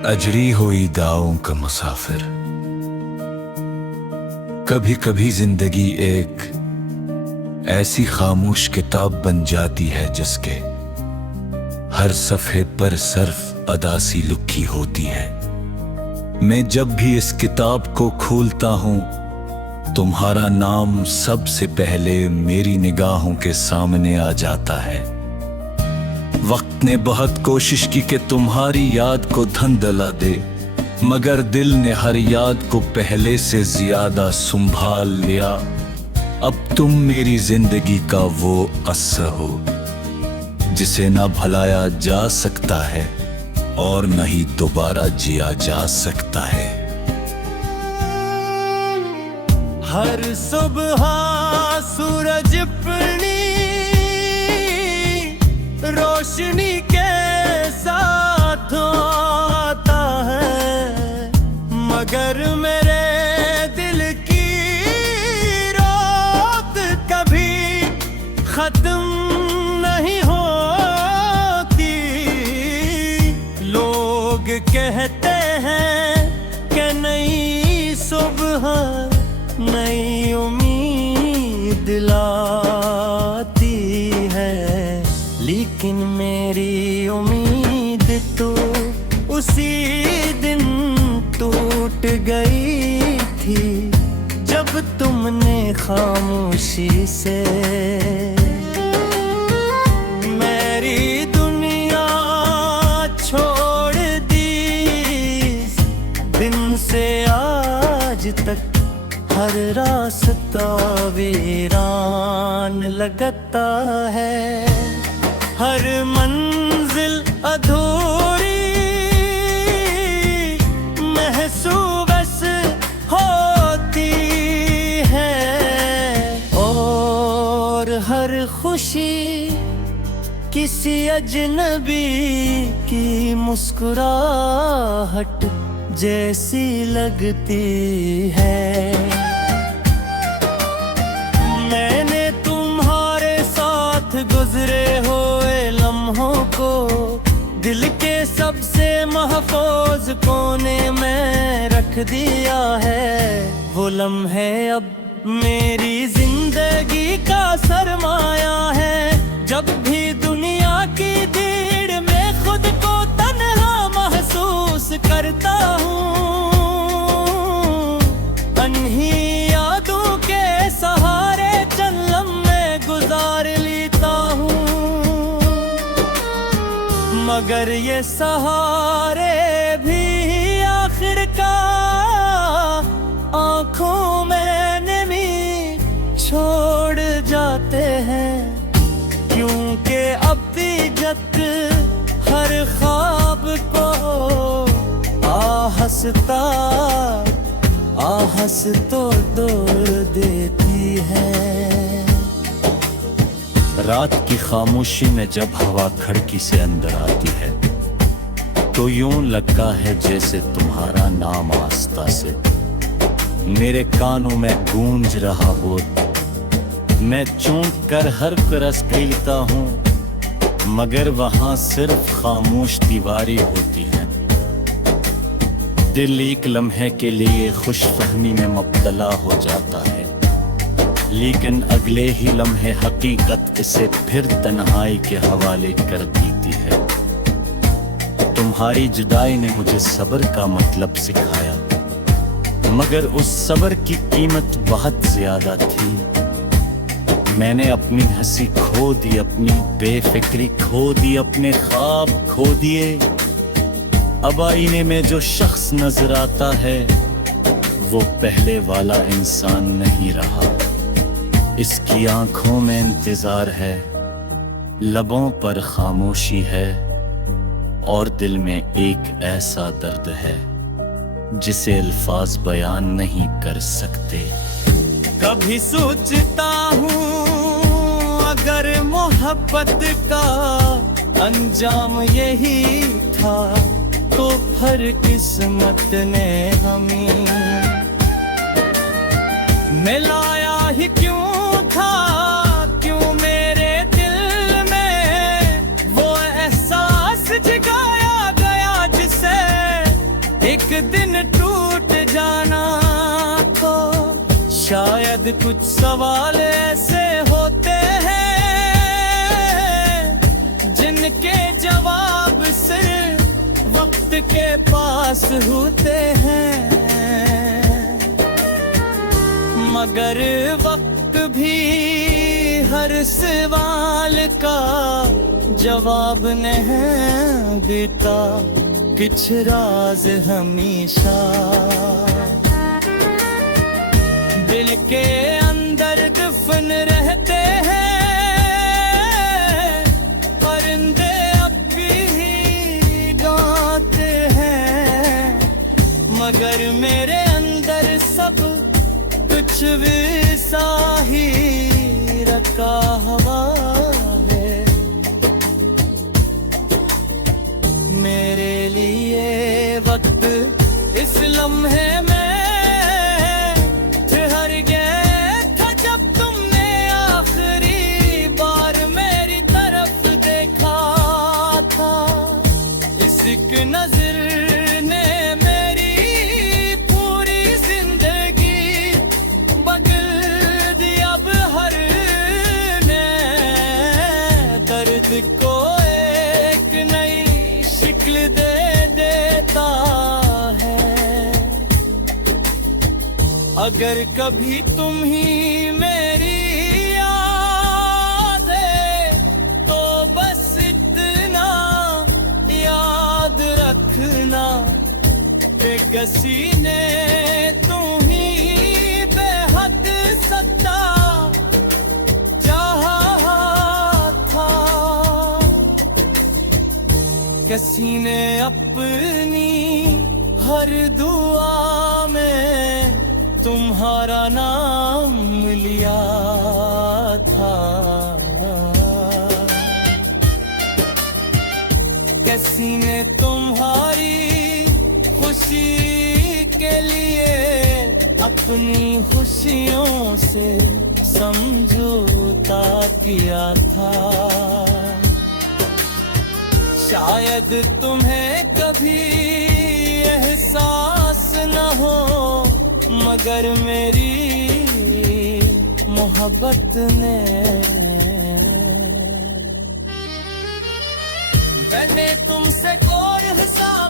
अजरी हुई दावों का मुसाफिर। कभी कभी जिंदगी एक ऐसी खामोश किताब बन जाती है जिसके हर सफ़े पर सिर्फ अदासी लिखी होती है। मैं जब भी इस किताब को खोलता हूँ, तुम्हारा नाम सबसे पहले मेरी निगाहों के सामने आ जाता है। वक्त ने बहुत कोशिश की कि तुम्हारी याद को धंधला दे, मगर दिल ने हर याद को पहले से ज्यादा संभाल लिया। अब तुम मेरी जिंदगी का वो असर हो जिसे ना भुलाया जा सकता है और न ही दोबारा जिया जा सकता है। हर सुबह सूरज अपनी रोशनी के साथ आता है, मगर मेरे दिल की रात कभी खत्म नहीं होती। लोग कहते हैं कि नई सुबह नई उम्मीद लाती है, लेकिन मेरी उम्मीद तो उसी दिन टूट गई थी जब तुमने खामोशी से मेरी दुनिया छोड़ दी। दिन से आज तक हर रास्ता वीरान लगता है, हर मंजिल अधूरी महसूस होती है, और हर खुशी किसी अजनबी की मुस्कुराहट जैसी लगती है। मैंने तुम्हारे साथ गुजरे हुए लम्हों को दिल के सबसे महफूज कोने में रख दिया है। वो लम्हे अब मेरी जिंदगी का सरमाया है। जब भी दुनिया की भीड़ में खुद को तन्हा महसूस करता हूँ, अनही यादों के सहारे चंद लम्हे गुजार लेता हूँ, मगर ये सहारे भी आखिरकार आँखों में नमी छोड़ जाते हैं, क्योंकि अब भी जत हर ख्वाब को आहस तो तोड़ देती है। रात की खामोशी में जब हवा खिड़की से अंदर आती है तो यूं लगता है जैसे तुम्हारा नाम आस्ता से मेरे कानों में गूंज रहा हो। मैं चौंक कर हर तरफ देखता हूँ, मगर वहां सिर्फ खामोश दीवारें होती हैं। दिल एक लम्हे के लिए खुशफहमी में मुब्तला हो जाता है, लेकिन अगले ही लम्हे हकीकत इसे फिर तन्हाई के हवाले कर देती है। तुम्हारी जुदाई ने मुझे सब्र का मतलब सिखाया, मगर उस सब्र की कीमत बहुत ज्यादा थी। मैंने अपनी हंसी खो दी, अपनी बेफिक्री खो दी, अपने ख्वाब खो दिए। अब आईने में जो शख्स नजर आता है वो पहले वाला इंसान नहीं रहा। इसकी आंखों में इंतजार है, लबों पर खामोशी है, और दिल में एक ऐसा दर्द है जिसे अल्फाज बयान नहीं कर सकते। कभी सोचता हूँ अगर मोहब्बत का अंजाम यही था तो फिर किस्मत ने हमें मिलाया ही क्यों था, क्यों मेरे दिल में वो एहसास जगाया गया जिसे एक दिन टूट जाना तो शायद कुछ सवाल ऐसे होते हैं जिनके जवाब सिर्फ वक्त के पास होते हैं, मगर वक्त भी हर सवाल का जवाब नहीं देता, कुछ राज हमेशा दिल के अंदर दफन रहते हैं। परिंदे अब भी गाते हैं, मगर मेरे अंदर सब कुछ वैसा ही रखा हुआ है। मेरे लिए वक्त इस लम्हे में ठहर गया था जब तुमने आखिरी बार मेरी तरफ देखा था। इश्क नजर ने मेरी पूरी जिंदगी बदल दी, अब हर ने दर्द को एक नई शक्ल दे देता है। अगर कभी तुम ही मेरी याद है तो बस इतना याद रखना कि गसीने तू ही बेहद सच्चा चाहा था। किसी ने अपनी हर दुआ में तुम्हारा नाम लिया था। किसी ने तुम्हारी खुशी के लिए अपनी खुशियों से समझौता किया था। शायद तुम्हें कभी एहसास न हो, मगर मेरी मोहब्बत ने मैंने तुमसे और हिसाब